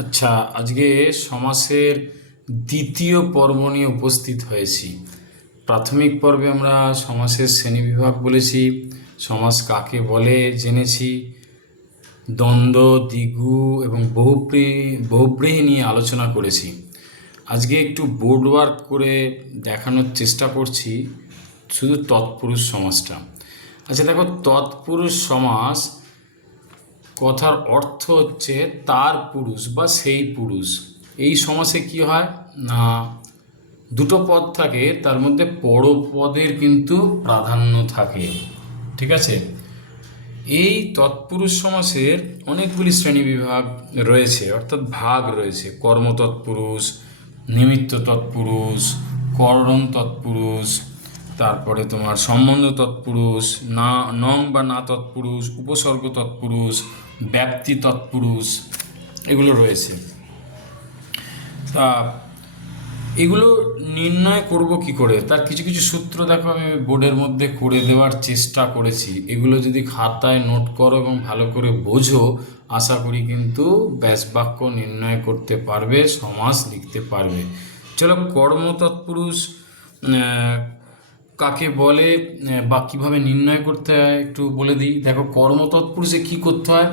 আচ্ছা আজকে সমাসের দ্বিতীয় পর্ব নিয়ে উপস্থিত হয়েছি। প্রাথমিক পর্বে আমরা সমাসের শ্রেণীবিভাগ বলেছি, সমাস কাকে বলে জেনেছি, দ্বন্দ্ব, দ্বিগু এবং বহুপ্রী, বহুব্রীহি নিয়ে আলোচনা করেছি। আজকে একটু বোর্ড ওয়ার্ক করে দেখানোর চেষ্টা করছি শুধু তৎপুরুষ সমাজটা আচ্ছা দেখো, তৎপুরুষ সমাস কথার অর্থ হচ্ছে তার পুরুষ বা সেই পুরুষ। এই সমাসে কি হয়? না, দুটো পদ থাকে, তার মধ্যে পরপদের কিন্তু প্রাধান্য থাকে। ঠিক আছে? এই তৎপুরুষ সমাসের অনেকগুলি শ্রেণি বিভাগ রয়েছে, অর্থাৎ ভাগ রয়েছে। কর্ম তৎপুরুষ নিমিত্ত তৎপুরুষ, করণ তৎপুরুষ তারপরে তোমার সম্বন্ধ তৎপুরুষ না নং বা না তৎপুরুষ উপসর্গ তৎপুরুষ ব্যাপ্তি তৎপুরুষ এগুলো রয়েছে। তা এগুলো নির্ণয় করব কি করে? তার কিছু কিছু সূত্র দেখো আমি বোর্ডের মধ্যে করে দেওয়ার চেষ্টা করেছি। এগুলো যদি খাতায় নোট করো এবং ভালো করে বোঝো আশা করি কিন্তু ব্যাস বাক্য নির্ণয় করতে পারবে সমাস লিখতে পারবে। চলো কর্ম তৎপুরুষ আহ, কাকে বলে বা কীভাবে নির্ণয় করতে হয়, একটু বলে দিই। দেখো কর্ম তৎপুরুষে কী করতে হয়?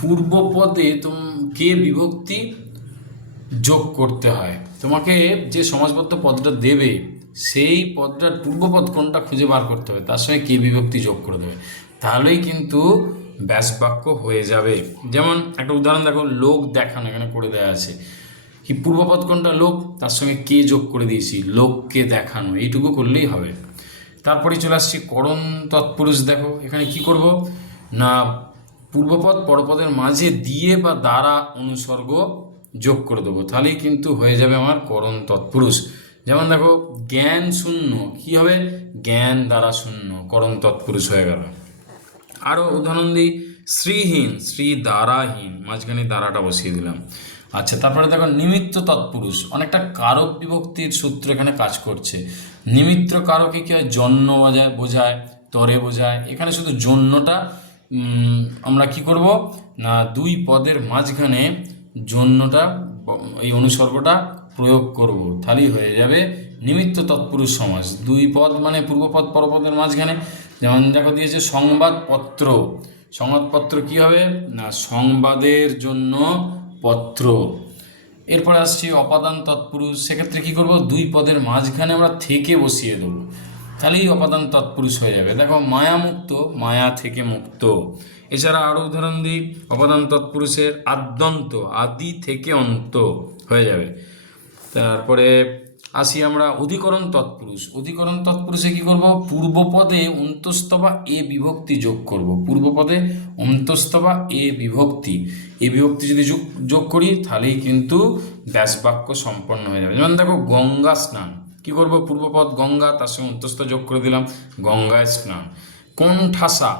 পূর্বপদে তোম, কে বিভক্তি যোগ করতে হয়। তোমাকে যে সমাজবদ্ধ পদটা দেবে, সেই পদটার পূর্বপদ কোনটা খুঁজে বার করতে হবে? তার সঙ্গে কে বিভক্তি যোগ করে দেবে? তাহলেই কিন্তু ব্যাস বাক্য হয়ে যাবে। যেমন একটা উদাহরণ দেখো, লোক দেখানো এখানে করে দেওয়া আছে। কি পূর্বপদ কোনটা? লোক। তার সঙ্গে কে যোগ করে দিয়েছি, লোককে দেখানো। এইটুকু করলেই হবে। তারপরে চলে আসছি করণ তৎপুরুষ, দেখো, এখানে কি করব? না, পূর্বপদ পরপদের মাঝে দিয়ে বা দ্বারা অনুসর্গ যোগ করে দেবো। তাহলেই কিন্তু হয়ে যাবে আমার করণ তৎপুরুষ। যেমন দেখো, জ্ঞান শূন্য, কি হবে? জ্ঞান দ্বারা শূন্য, করণ তৎপুরুষ হয়ে গেল। আরও উদাহরণ দিই, শ্রীহীন, শ্রী দ্বারাহীন, মাঝখানে দ্বারাটা বসিয়ে দিলাম। আচ্ছা তারপরে দেখো, নিমিত্ত তৎপুরুষ, অনেকটা কারক বিভক্তির সূত্র এখানে কাজ করছে। নিমিত্ত কারকে কি হয়? জন্য বোঝায় বোঝায়, তরে বোঝায়। এখানে শুধু জন্যটা আমরা কি করব? না, দুই পদের মাঝখানে জন্যটা, এই অনুসর্গটা প্রয়োগ করব। তাহলেই হয়ে যাবে নিমিত্ত তৎপুরুষ সমাস দুই পদ মানে পূর্বপদ, পরপদের মাঝখানে। যেমন দেখো দিয়েছে সংবাদপত্র। সংবাদপত্র কি হবে? না, সংবাদের জন্য পত্র। এরপরে আসছি অপাদান তৎপুরুষ। সেক্ষেত্রে কী করব? দুই পদের মাঝখানে আমরা থেকে বসিয়ে দেবো। তাহলেই অপাদান তৎপুরুষ হয়ে যাবে। দেখো মায়া মুক্ত মায়া থেকে মুক্ত। এছাড়া আরও উদাহরণ দিই, অপাদান তৎপুরুষের আদ্যন্ত, আদি থেকে অন্ত হয়ে যাবে। তারপরে আসি আমরা অধিকরণ তৎপুরুষ। অধিকরণ তৎপুরুষে কি করব? পূর্বপদে অন্তস্থ বা এ বিভক্তি যোগ করব। পূর্বপদে অন্তস্থ বা এ বিভক্তি। এ বিভক্তি যদি যোগ যোগ করি, তাহলেই কিন্তু ব্যাসবাক্য সম্পন্ন হয়ে যাবে। যেমন দেখো, গঙ্গা স্নান। কি করব? পূর্বপদ গঙ্গা, তার সঙ্গে অন্তস্থ যোগ করে দিলাম, গঙ্গায় স্নান। কোন ঠাসা?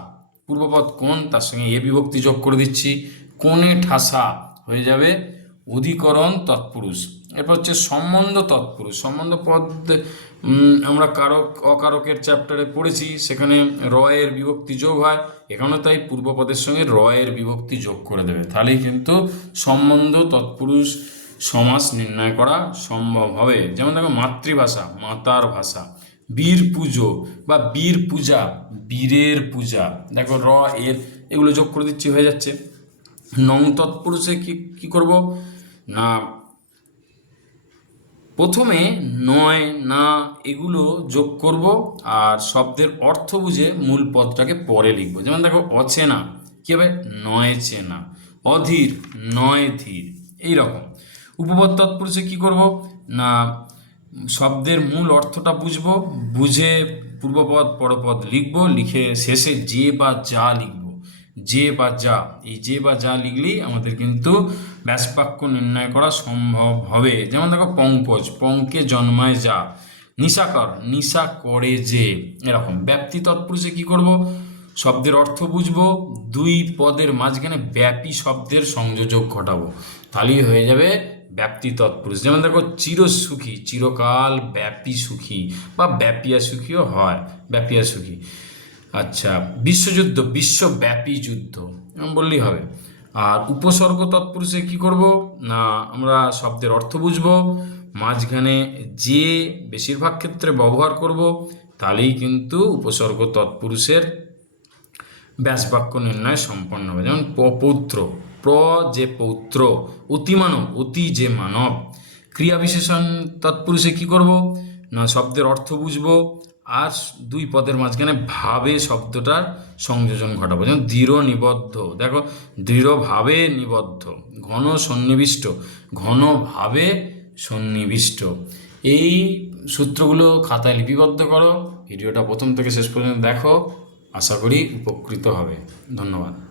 পূর্বপদ কোন? তার সঙ্গে এ বিভক্তি যোগ করে দিচ্ছি। কোণে ঠাসা হয়ে যাবে অধিকরণ তৎপুরুষ। এরপর হচ্ছে সম্বন্ধ তৎপুরুষ। সম্বন্ধ পদ আমরা কারক, অকারকের চ্যাপ্টারে পড়েছি, সেখানে র এর বিভক্তি যোগ হয়। এখানেও তাই পূর্বপদের সঙ্গে র এর বিভক্তি যোগ করে দেবে। তাহলেই কিন্তু সম্বন্ধ তৎপুরুষ সমাস নির্ণয় করা সম্ভব হবে। যেমন দেখো, মাতৃভাষা, মাতার ভাষা, বীর পুজো বা বীর পূজা, বীরের পূজা। দেখো, র, এর, এগুলো যোগ করে দিচ্ছি, হয়ে যাচ্ছে। নং তৎপুরুষে কি কি করব? না। প্রথমে নয়, না, এগুলো যোগ করব আর শব্দের অর্থ বুঝে মূল পদটাকে পরে লিখব। যেমন দেখো, অচেনা। কী হবে? নয় চেনা। অধীর, নয় ধীর। এই রকম। উপপদ তৎপুরুষে কী করব? না, শব্দের মূল অর্থটা বুঝব, বুঝে পূর্বপদ, পরপদ লিখব, লিখে শেষে যে বা যা লিখব যে বা যা, এই যে বা যা লিখলেই আমাদের কিন্তু ব্যাসবাক্য নির্ণয় করা সম্ভব হবে। যেমন দেখো, পঙ্কজ, পঙ্কে জন্মায় যা, নিশাকর, নিশা করে যে, এরকম। ব্যাপ্তি তৎপুরুষে কি করব? শব্দের অর্থ বুঝব, দুই পদের মাঝখানে ব্যাপী শব্দের সংযোজক ঘটাবো। তাহলেই হয়ে যাবে ব্যাপ্তি তৎপুরুষ। যেমন দেখো, চিরসুখী, চিরকাল ব্যাপী সুখী বা ব্যাপিয়া সুখীও হয়, ব্যাপিয়া সুখী। আচ্ছা বিশ্বযুদ্ধ, বিশ্বব্যাপী যুদ্ধ বললেই হবে। আর উপসর্গ তৎপুরুষে কি করব? না, আমরা শব্দের অর্থ বুঝব। মাঝখানে যে বেশিরভাগ ক্ষেত্রে ব্যবহার করব, তাহলেই কিন্তু উপসর্গ তৎপুরুষের ব্যাসবাক্য নির্ণয় সম্পন্ন হবে। যেমন পৌত্র, প্র যে পৌত্র, অতি মানব, অতি যে মানব। ক্রিয়া বিশেষণ তৎপুরুষে কি করব? না, শব্দের অর্থ বুঝব। আর দুই পদের মাঝখানে ভাবে শব্দটার সংযোজন ঘটাবো। যেমন দৃঢ় নিবদ্ধ। দেখো দৃঢ়ভাবে নিবদ্ধ, ঘন সন্নিবিষ্ট ঘনভাবে সন্নিবিষ্ট। এই সূত্রগুলো খাতায় লিপিবদ্ধ করো। ভিডিওটা প্রথম থেকে শেষ পর্যন্ত দেখো। আশা করি উপকৃত হবে। ধন্যবাদ।